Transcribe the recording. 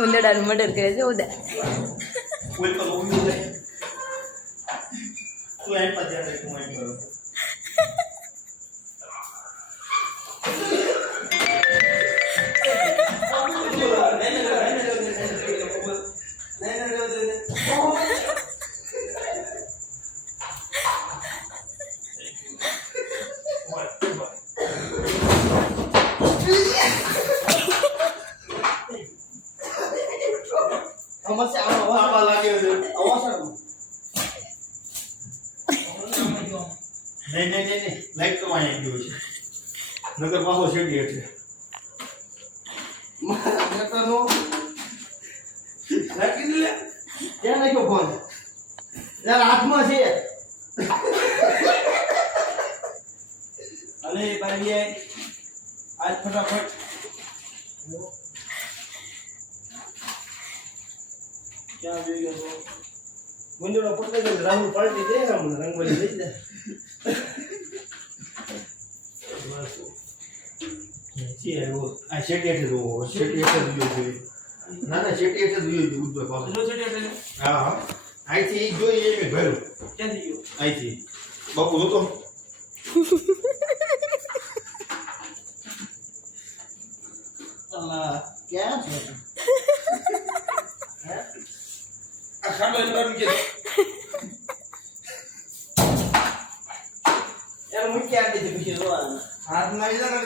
ઉંદરડાનું murder કરે છે ઉદા. કોઈ તો ઉડી જાય. તું એમ પર ધ્યાન રાખ, હું એમ કરું. આવા લાગ્યો છે. નહીં લાઈટ તો વાય ગયો છે. નગર પાછો શેડી એટલે રાખી દે લે. ક્યાં નાખ્યો ફોન? યાર હાથમાં છે. અલે ભાઈ આજ ફટાફટ ક્યાં જોઈ ગયો? મુંજોડો પકડી ગયો. રાહુલ પાર્ટી દે હમણાં રંગોળી લઈ જાય. આ શેડી એટલે જોવો. શેડી એટલે જોઈએ. ના શેડી એટલે જોઈએ ઉદ્ધવ બાબુ. હા હા અહીંથી જોઈએ એમ ભર્યું. ક્યાંથી ગયો? અહીંથી બાપુ જોતો. અલા ક્યાં છે? આ ખાડો એટલે બાજુ કે યાર મુખ્ય આડી છે પછી જોવાનું. હાથ મારી જા.